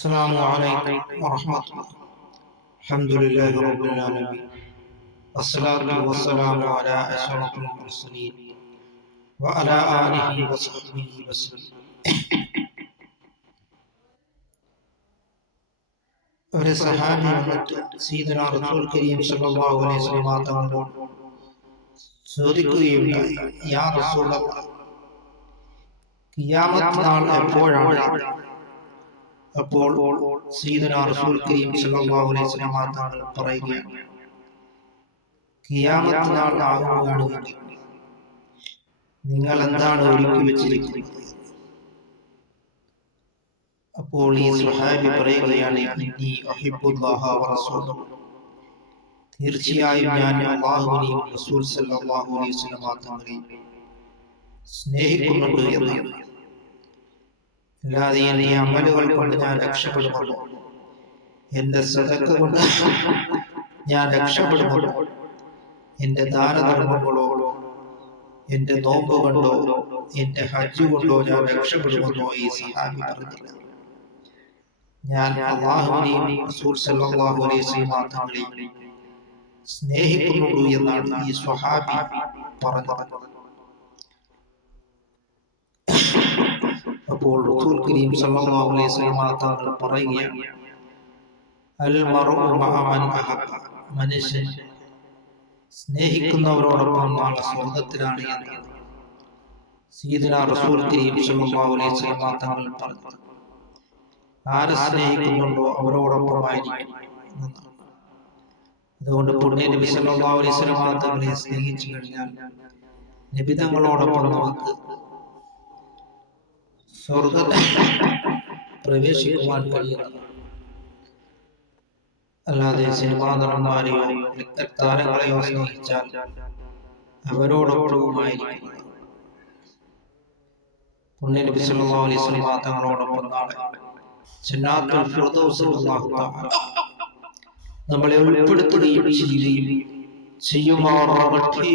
السلام عليكم ورحمة الله. الحمد لله رب العالمين والصلاة والسلام على أشرف المرسلين وعلى آله وصحبه وسلم. ഒരു സഹാബി വന്നിട്ട് സയ്യിദുനാ റസൂൽ കരീം സല്ലല്ലാഹു അലൈഹി വസല്ലം തങ്ങളോട് ചോദിക്കുകയുണ്ടായി, യാ റസൂലല്ലാഹ്, ഖിയാമത്ത് നാൾ എപ്പോഴാണ്? അപ്പോൾ സയ്യിദുനാ റസൂൽ കരീം സല്ലല്ലാഹു അലൈഹി വസല്ലം തങ്ങൾ പറയുകയാണ്, ഖിയാമത്ത് നാൾ ആകുകയാണെങ്കിൽ നിങ്ങൾ എന്താണ് ഒരുക്കി വെച്ചിരിക്കുന്നത്? അപ്പോൾ ഈ സ്വഹാബി പറയുകയാണ്, ഇന്നി ഉഹിബ്ബുല്ലാഹ വ റസൂലഹു, തീർച്ചയായും ഞാൻ അല്ലാഹുവിനെയും റസൂൽ സല്ലല്ലാഹു അലൈഹി വസല്ലം തങ്ങളെയും സ്നേഹിക്കുന്നുണ്ട് എന്നാണ്. അല്ലാതെ എന്റെ അമലുകൾ കൊണ്ട് ഞാൻ രക്ഷപ്പെടുമല്ലോ, എന്റെ സദഖ കൊണ്ട് ഞാൻ രക്ഷപ്പെടുമല്ലോ, എന്റെ ദാനധർമ്മങ്ങളോ എന്റെ നോമ്പ് കൊണ്ടോ എന്റെ ഹജ്ജ് കൊണ്ടോ ഞാൻ രക്ഷപ്പെടുമെന്നോ ഈ സഹാബി പറഞ്ഞില്ല. ഞാൻ അല്ലാഹുവിനെയും റസൂൽ സല്ലല്ലാഹു അലൈഹി വസല്ലം തങ്ങളെയും സ്നേഹിക്കുന്നുള്ളൂ എന്നാണ് ഈ സ്വഹാബി പറഞ്ഞത്. അപ്പോൾ റസൂൽ കരീം സല്ലല്ലാഹു അലൈഹി വസല്ലം തങ്ങൾ പറയുകയാണ്, അൽ മർഉ മഅ മൻ അഹബ്ബ, മനുഷ്യൻ സ്നേഹിക്കുന്നവരോടൊപ്പം നാളെ സ്വർഗ്ഗത്തിലാണ് എന്ന് സയ്യിദുനാ റസൂൽ കരീം സല്ലല്ലാഹു അലൈഹി വസല്ലം തങ്ങൾ പറഞ്ഞു. ആരെ സ്നേഹിക്കുന്നുണ്ടോ അവരോടൊപ്പമായിരിക്കും എന്നാണ്. അതുകൊണ്ട് പുണ്യ നബി സല്ലല്ലാഹു അലൈഹി വസല്ലം തങ്ങളെ സ്നേഹിച്ചു കഴിഞ്ഞാൽ നബി തങ്ങളോടൊപ്പം നമുക്ക് സ്വർഗ്ഗത്തിൽ പ്രവേശിക്കുവാൻ കഴിയുന്നു. അല്ലാതെ സിനിമാ നടന്മാരെയോ താരങ്ങളെയോ സ്നേഹിച്ചാൽ അവരോടൊപ്പവുമായിരിക്കും പുണ്യ നബി സല്ലല്ലാഹു അലൈഹി വസല്ലം തങ്ങളോടൊപ്പം നാളെ ജന്നാത്തുൽ ഫിർദൗസിൽ അല്ലാഹു തആല നമ്മളെ ഉൾപ്പെടുത്തുകയും ചെയ്യുമാറാകട്ടെ.